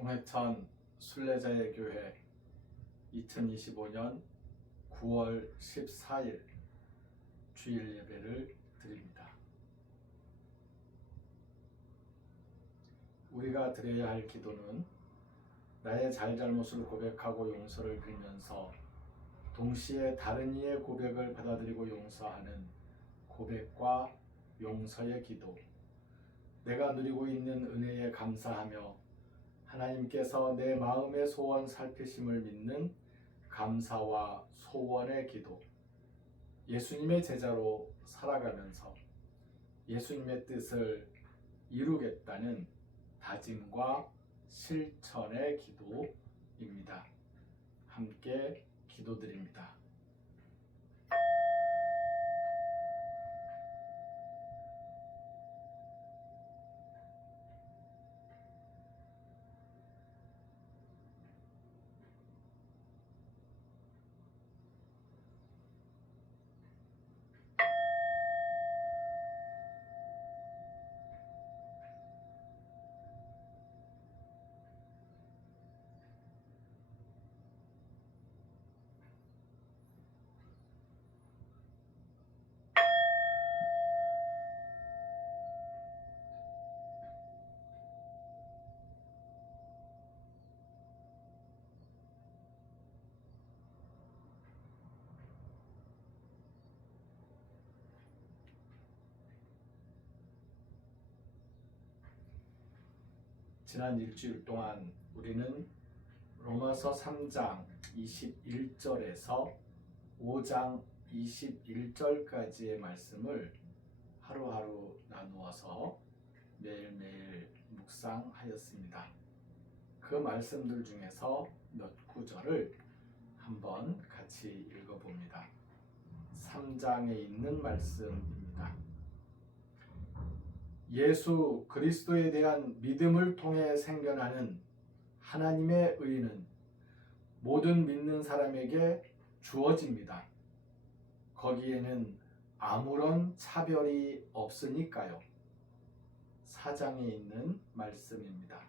동해천 순례자의 교회 2025년 9월 14일 주일 예배를 드립니다. 우리가 드려야 할 기도는 나의 잘잘못을 고백하고 용서를 빌면서 동시에 다른 이의 고백을 받아들이고 용서하는 고백과 용서의 기도, 내가 누리고 있는 은혜에 감사하며 하나님께서 내 마음의 소원 살피심을 믿는 감사와 소원의 기도, 예수님의 제자로 살아가면서 예수님의 뜻을 이루겠다는 다짐과 실천의 기도입니다. 함께 기도드립니다. 지난 일주일 동안 우리는 로마서 3장 21절에서 5장 21절까지의 말씀을 하루하루 나누어서 매일매일 묵상하였습니다. 그 말씀들 중에서 몇 구절을 한번 같이 읽어봅니다. 3장에 있는 말씀입니다. 예수 그리스도에 대한 믿음을 통해 생겨나는 하나님의 의는 모든 믿는 사람에게 주어집니다. 거기에는 아무런 차별이 없으니까요. 4장에 있는 말씀입니다.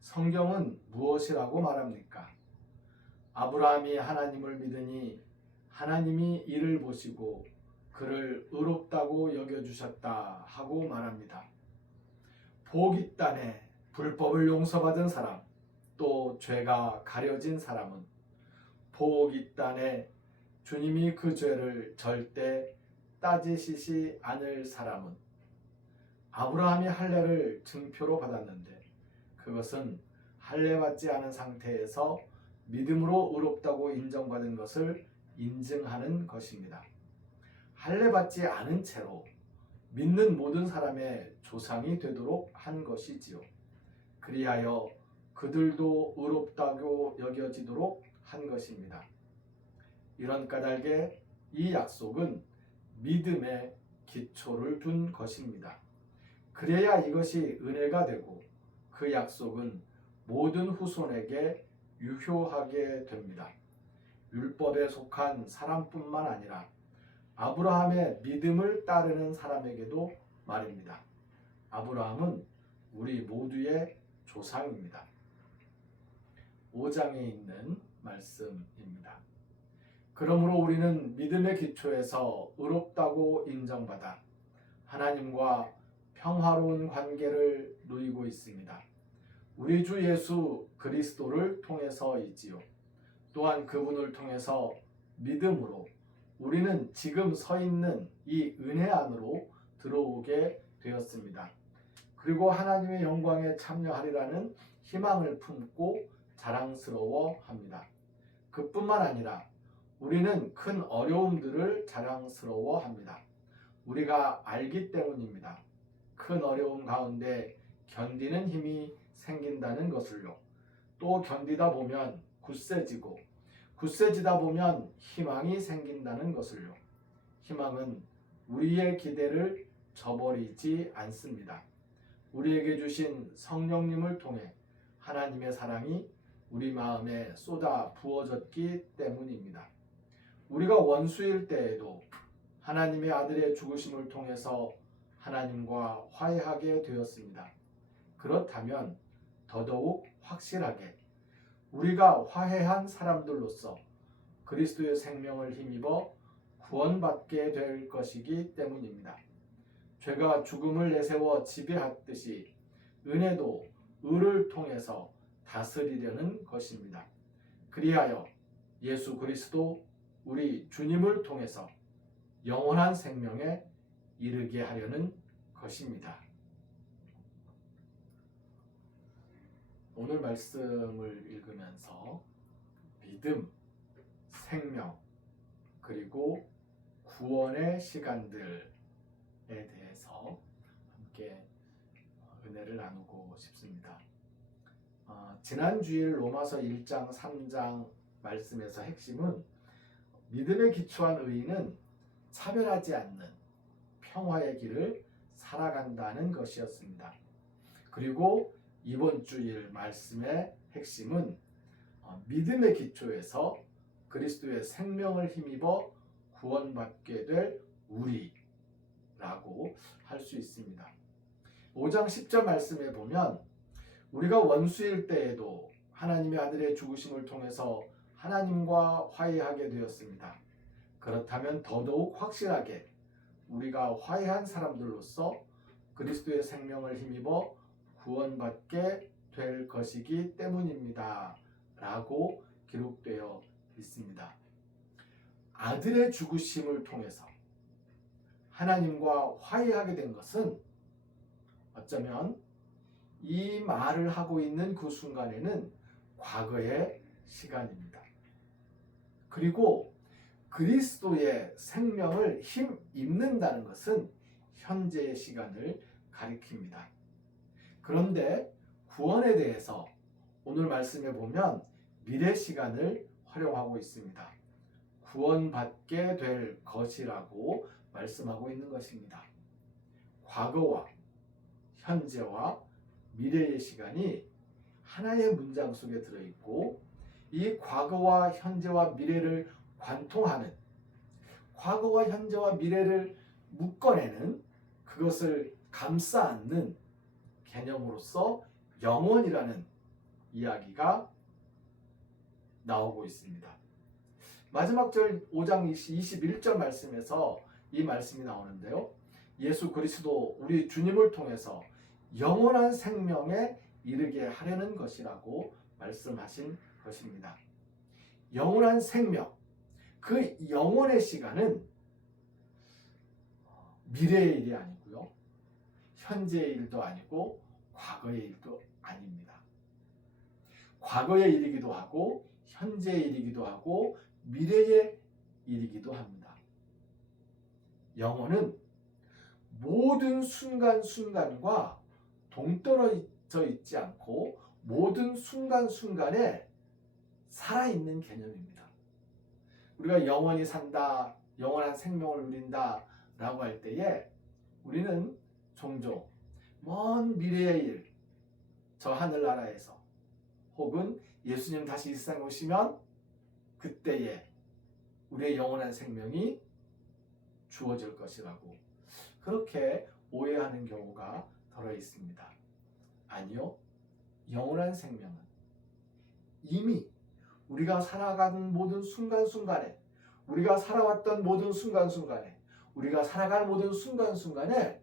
성경은 무엇이라고 말합니까? 아브라함이 하나님을 믿으니 하나님이 이를 보시고 그를 의롭다고 여겨주셨다 하고 말합니다. 복 있다네 불법을 용서받은 사람, 또 죄가 가려진 사람은 복 있다네 주님이 그 죄를 절대 따지시지 않을 사람은 아브라함이 할례를 증표로 받았는데 그것은 할례받지 않은 상태에서 믿음으로 의롭다고 인정받은 것을 인증하는 것입니다. 할례받지 않은 채로 믿는 모든 사람의 조상이 되도록 한 것이지요. 그리하여 그들도 의롭다고 여겨지도록 한 것입니다. 이런 까닭에 이 약속은 믿음의 기초를 둔 것입니다. 그래야 이것이 은혜가 되고 그 약속은 모든 후손에게 유효하게 됩니다. 율법에 속한 사람뿐만 아니라 아브라함의 믿음을 따르는 사람에게도 말입니다. 아브라함은 우리 모두의 조상입니다. 5장에 있는 말씀입니다. 그러므로 우리는 믿음의 기초에서 의롭다고 인정받아 하나님과 평화로운 관계를 누리고 있습니다. 우리 주 예수 그리스도를 통해서이지요. 또한 그분을 통해서 믿음으로 우리는 지금 서 있는 이 은혜 안으로 들어오게 되었습니다. 그리고 하나님의 영광에 참여하리라는 희망을 품고 자랑스러워합니다. 그뿐만 아니라 우리는 큰 어려움들을 자랑스러워합니다. 우리가 알기 때문입니다. 큰 어려움 가운데 견디는 힘이 생긴다는 것을요. 또 견디다 보면 굳세지고 굳세지다 보면 희망이 생긴다는 것을요. 희망은 우리의 기대를 저버리지 않습니다. 우리에게 주신 성령님을 통해 하나님의 사랑이 우리 마음에 쏟아 부어졌기 때문입니다. 우리가 원수일 때에도 하나님의 아들의 죽으심을 통해서 하나님과 화해하게 되었습니다. 그렇다면 더더욱 확실하게 우리가 화해한 사람들로서 그리스도의 생명을 힘입어 구원받게 될 것이기 때문입니다. 죄가 죽음을 내세워 지배하듯이 은혜도 의를 통해서 다스리려는 것입니다. 그리하여 예수 그리스도 우리 주님을 통해서 영원한 생명에 이르게 하려는 것입니다. 오늘 말씀을 읽으면서 믿음, 생명, 그리고 구원의 시간들에 대해서 함께 은혜를 나누고 싶습니다. 지난 주일 로마서 1장, 3장 말씀에서 핵심은 믿음에 기초한 의인은 차별하지 않는 평화의 길을 살아간다는 것이었습니다. 그리고 이번 주일 말씀의 핵심은 믿음의 기초에서 그리스도의 생명을 힘입어 구원받게 될 우리라고 할 수 있습니다. 5장 10절 말씀에 보면 우리가 원수일 때에도 하나님의 아들의 죽으심을 통해서 하나님과 화해하게 되었습니다. 그렇다면 더더욱 확실하게 우리가 화해한 사람들로서 그리스도의 생명을 힘입어 구원받게 될 것이기 때문입니다. 라고 기록되어 있습니다. 아들의 죽으심을 통해서 하나님과 화해하게 된 것은 어쩌면 이 말을 하고 있는 그 순간에는 과거의 시간입니다. 그리고 그리스도의 생명을 힘입는다는 것은 현재의 시간을 가리킵니다. 그런데 구원에 대해서 오늘 말씀에 보면 미래 시간을 활용하고 있습니다. 구원받게 될 것이라고 말씀하고 있는 것입니다. 과거와 현재와 미래의 시간이 하나의 문장 속에 들어있고 이 과거와 현재와 미래를 관통하는, 과거와 현재와 미래를 묶어내는, 그것을 감싸 안는 개념으로서 영원이라는 이야기가 나오고 있습니다. 마지막 절 5장 21절 말씀에서 이 말씀이 나오는데요. 예수 그리스도 우리 주님을 통해서 영원한 생명에 이르게 하려는 것이라고 말씀하신 것입니다. 영원한 생명, 그 영원의 시간은 미래의 일이 아니고요, 현재의 일도 아니고 과거의 일도 아닙니다. 과거의 일이기도 하고 현재의 일이기도 하고 미래의 일이기도 합니다. 영혼은 모든 순간순간과 동떨어져 있지 않고 모든 순간순간에 살아있는 개념입니다. 우리가 영원히 산다, 영원한 생명을 누린다 라고 할 때에 우리는 종종 먼 미래의 일, 저 하늘나라에서 혹은 예수님 다시 이 세상에 오시면 그때에 우리의 영원한 생명이 주어질 것이라고 그렇게 오해하는 경우가 덜어 있습니다. 아니요, 영원한 생명은 이미 우리가 살아가는 모든 순간순간에, 우리가 살아왔던 모든 순간순간에, 우리가 살아갈 모든 순간순간에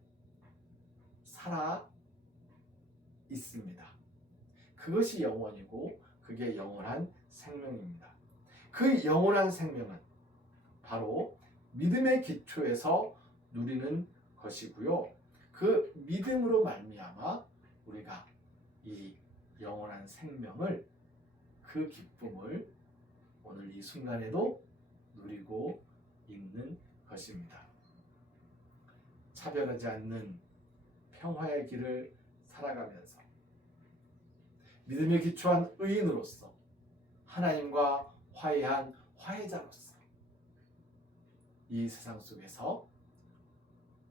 살아 있습니다. 그것이 영원이고 그게 영원한 생명입니다. 그 영원한 생명은 바로 믿음의 기초에서 누리는 것이고요. 그 믿음으로 말미암아 우리가 이 영원한 생명을, 그 기쁨을 오늘 이 순간에도 누리고 있는 것입니다. 차별하지 않는 평화의 길을 살아가면서 믿음에 기초한 의인으로서 하나님과 화해한 화해자로서 이 세상 속에서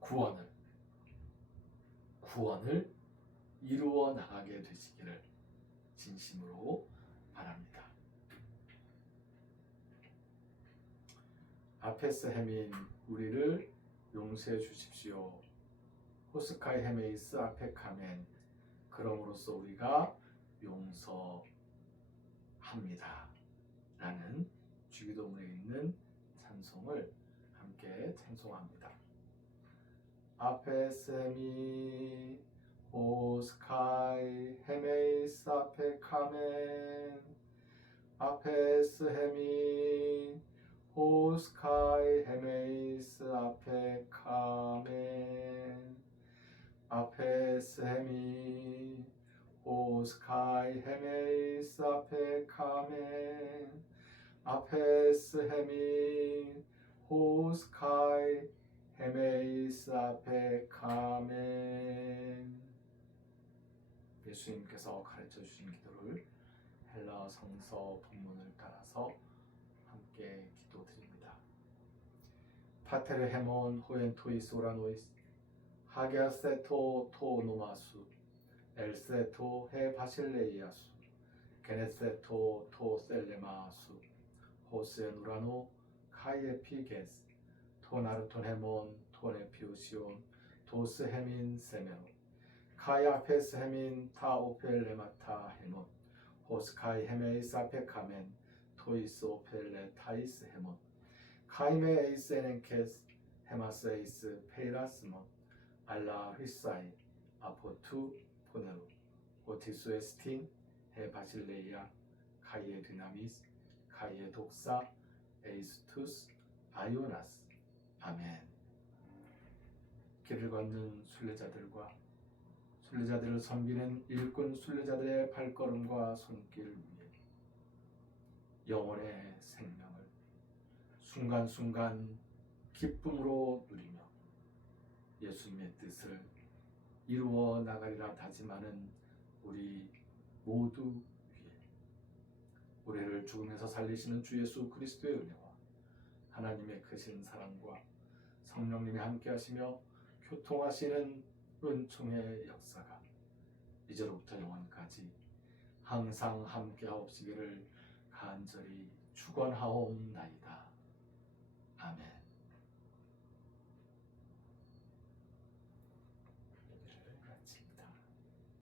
구원을 이루어 나가게 되시기를 진심으로 바랍니다. 아페스 헤민 우리를 용서해 주십시오. 호스카이 헤메이스 아페카멘, 그럼으로써 우리가 용서합니다. 라는 주기도문에 있는 찬송을 함께 찬송합니다. 아페세미 오스카이 헤메이스 아페 카멘 아페스 헤미 오스카이 헤메이스 아페 카멘 아페스 헤미 오스카이 헤메이스 아페 카멘 아페스 헤미 오스카이 헤메이스 아페 카멘. 예수님께서 가르쳐 주신 기도를 헬라 성서 본문을 따라서 함께 기도드립니다. 파테르 헤몬 호엔 토이스 오라노이스 하게아세토 토 노마수 엘세토 헤 바실레이아수 게네세토 토 셀레마수 호세 누라노 카이에피게스 토나르톤 헤몬 토네피우시온 도스 헤민 세메로 카이아페스 헤민 타오펠레마타 헤몬 호스카이 헤메이스 아페 카멘 토이스 오펠레 타이스 헤몬 카이메 에이스 에넨케스 헤마스 에이스 페이라스몬 알라 휘사이 아포투 포네로 오티수 에스틴 헤 바실레이아 카이에 디나미스 카이에 독사 에이스투스 아이오나스 아멘. 길을 걷는 순례자들과 순례자들을 섬기는 일꾼 순례자들의 발걸음과 손길 위에 영혼의 생명을 순간순간 기쁨으로 누리며 예수님의 뜻을 이루어 나가리라 다짐하는 우리 모두 위에 우리를 죽음에서 살리시는 주 예수 그리스도의 은혜와 하나님의 크신 사랑과 성령님이 함께 하시며 교통하시는 은총의 역사가 이제로부터 영원까지 항상 함께 하옵시기를 간절히 축원하옵나이다.